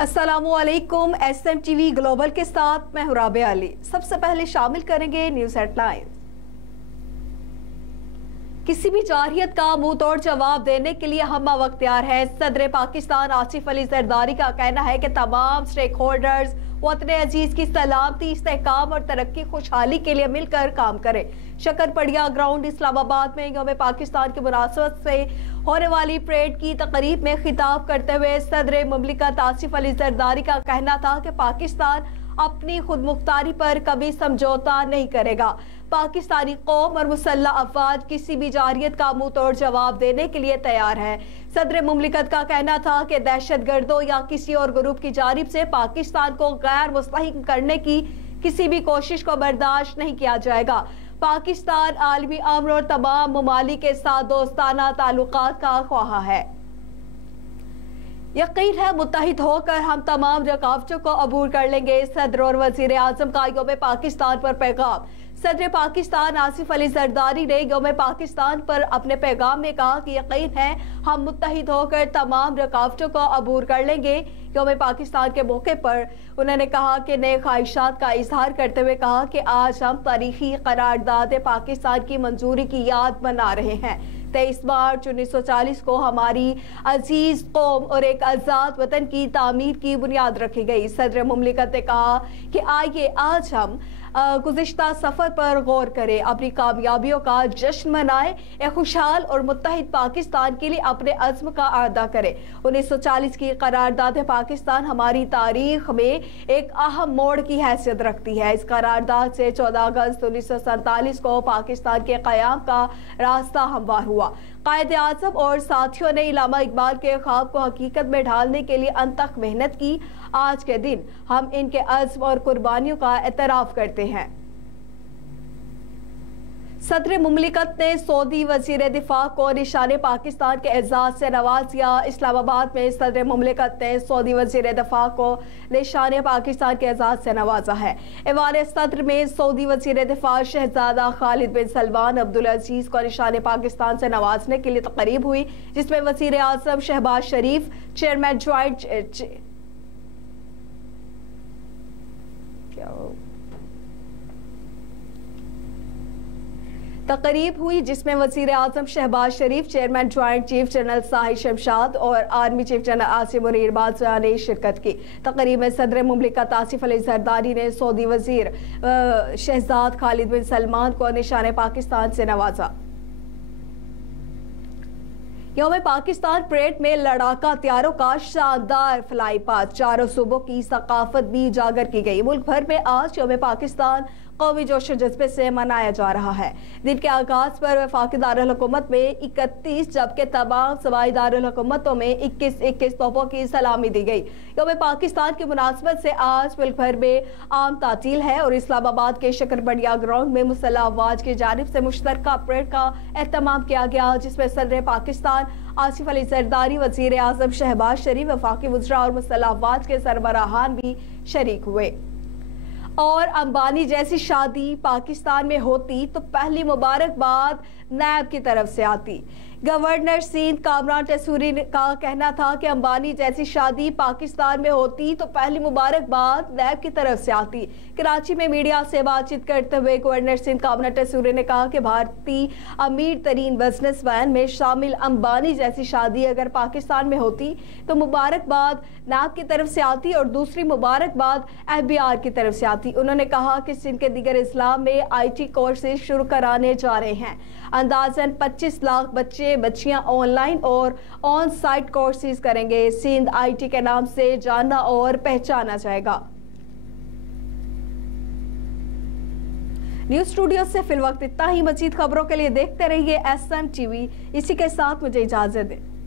अस्सलामुअलैकुम। SMTV global के साथ मैं हूं राबिया अली। सबसे पहले शामिल करेंगे न्यूज हेडलाइंस। किसी भी जारहियत का मुंह तोड़ जवाब देने के लिए हम वख्तियार है। सदर पाकिस्तान आसिफ अली जरदारी का कहना है कि तमाम स्टेक होल्डर्स वतन अजीज की सलामती, इस्तेहकाम और तरक्की खुशहाली के लिए मिलकर काम करें। शकरपड़िया ग्राउंड इस्लामाबाद में यौम पाकिस्तान की मुनासबत से होने वाली परेड की तकरीब में खिताब करते हुए सदर मुमलिकत आसिफ अली जरदारी का कहना था कि पाकिस्तान अपनी खुद मुख्तारी पर कभी समझौता नहीं करेगा। पाकिस्तानी कौम और मुसल्लह अफवाज किसी भी जारहियत का मुंह तोड़ जवाब देने के लिए तैयार है। सदर मुमलिकत का कहना था कि दहशत गर्दों या किसी और ग्रुप की जानिब से पाकिस्तान को गैर मुस्तहिक करने की किसी भी कोशिश को बर्दाश्त नहीं किया जाएगा। पाकिस्तान आलमी अमन और तमाम ममालिक के साथ दोस्ताना ताल्लुकात का ख्वाह है। यकीन है मुत्तहिद होकर हम तमाम रुकावटों को अबूर कर लेंगे। सदर और वजीर आजम का यौम पाकिस्तान पर पैगाम। सदर पाकिस्तान आसिफ अली जरदारी ने यौम पाकिस्तान पर अपने पैगाम में कहा कि यकीन है हम मुत्तहिद होकर तमाम रुकावटों को अबूर कर लेंगे। यौम पाकिस्तान के मौके पर उन्होंने कहा कि नए ख्वाहिशात का इजहार करते हुए कहा कि आज हम तारीखी करारदाद पाकिस्तान की मंजूरी की याद मना रहे हैं। 23 मार्च 1940 को हमारी अजीज कौम और एक आज़ाद वतन की तामीर की बुनियाद रखी गई। सदर मुमलिकत ने कहा कि आइए आज हम गुज़िश्ता सफ़र पर गौर करें, अपनी कामयाबियों का जश्न मनाएं, एक खुशहाल और मुत्तहिद पाकिस्तान के लिए अपने अज़्म का अदा करें। 1940 की करारदाद पाकिस्तान हमारी तारीख में एक अहम मोड़ की हैसियत रखती है। इस करारदाद से 14 अगस्त 1947 को पाकिस्तान के क़याम का रास्ता हमवार हुआ। कायदे आज़म और साथियों ने इलामा इकबाल के ख्वाब को हकीकत में ढालने के लिए अनथक मेहनत की। आज के दिन हम इनके अज़्म और कुर्बानियों का एतराफ़ करते हैं। सदर मुमलिकत ने सऊदी वज़ीर दिफा को निशाने पाकिस्तान के एजाज़ से नवाजिया। इस्लामाबाद में सदर मुमलिकत ने सऊदी वज़ीर दिफा को निशाने पाकिस्तान के एजाज़ से नवाजा है। ऐवान सदर में सऊदी वज़ीर दिफा शहजादा खालिद बिन सलमान अब्दुल अजीज को निशाने पाकिस्तान से नवाजने के लिए तकरीब हुई, जिसमें वज़ीर आज़म शहबाज शरीफ, चेयरमैन ज्वाइंट तकरीब हुई जिसमें वज़ीर आज़म Shehbaz Sharif, chairman joint chief general Sahir Shamshad और army chief general Asim Munir बादशाह ने शिरकत की। तकरीब में सदर मुमलिकत आसिफ अली जरदारी ने सऊदी वज़ीर शहजाद खालिद बिन सलमान को निशाने पाकिस्तान से नवाजा। यौम पाकिस्तान परेड में लड़ाका हथियारों का शानदार फ्लाई पास्ट, चारों सूबों की सकाफत भी उजागर की गई। मुल्क भर में आज यौम पाकिस्तान कौमी जोश जज्बे से मनाया जा रहा है। दिन के आगाज पर वफाकी दारुल हुकूमत में 31 जबकि तमाम सूबाई दारुल हुकूमतों में 21-21 तोपों की सलामी दी गई। यौम पाकिस्तान की मुनासबत से आज मुल्क भर में आम तातील है और इस्लामाबाद के शकरपड़िया ग्राउंड में मुसल्लह अफवाज की जानिब से मुश्तरका परेड का एहतमाम किया गया, जिसमें सदर पाकिस्तान आसिफ अली जरदारी, वज़ीर आज़म शहबाज शरीफ, वफाकी वज़रा और मुसल्लह अफवाज के सरबराहान भी शरीक हुए। और अंबानी जैसी शादी पाकिस्तान में होती तो पहली मुबारकबाद नैब की तरफ से आती। गवर्नर सिंध कामरान टेसूरी का कहना था कि अंबानी जैसी शादी पाकिस्तान में होती तो पहली मुबारकबाद नैब की तरफ से आती। कराची में मीडिया से बातचीत करते हुए गवर्नर सिंध कामरान टेसूरी ने कहा कि भारतीय अमीर तरीन बिजनेसमैन में शामिल अंबानी जैसी शादी अगर पाकिस्तान में होती तो मुबारकबाद नैब की तरफ से आती और दूसरी मुबारकबाद FBR की तरफ से आती। उन्होंने कहा कि सिंध के दीगर इस्लाम में IT कोर्सेज शुरू कराने जा रहे हैं। अंदाजन 25 लाख बच्चे बच्चियां ऑनलाइन और ऑन साइट कोर्सेज करेंगे। सिंध IT के नाम से जाना और पहचाना जाएगा। न्यूज स्टूडियो से फिलवक्त इतना ही। मजीद खबरों के लिए देखते रहिए SMTV। इसी के साथ मुझे इजाजत दें।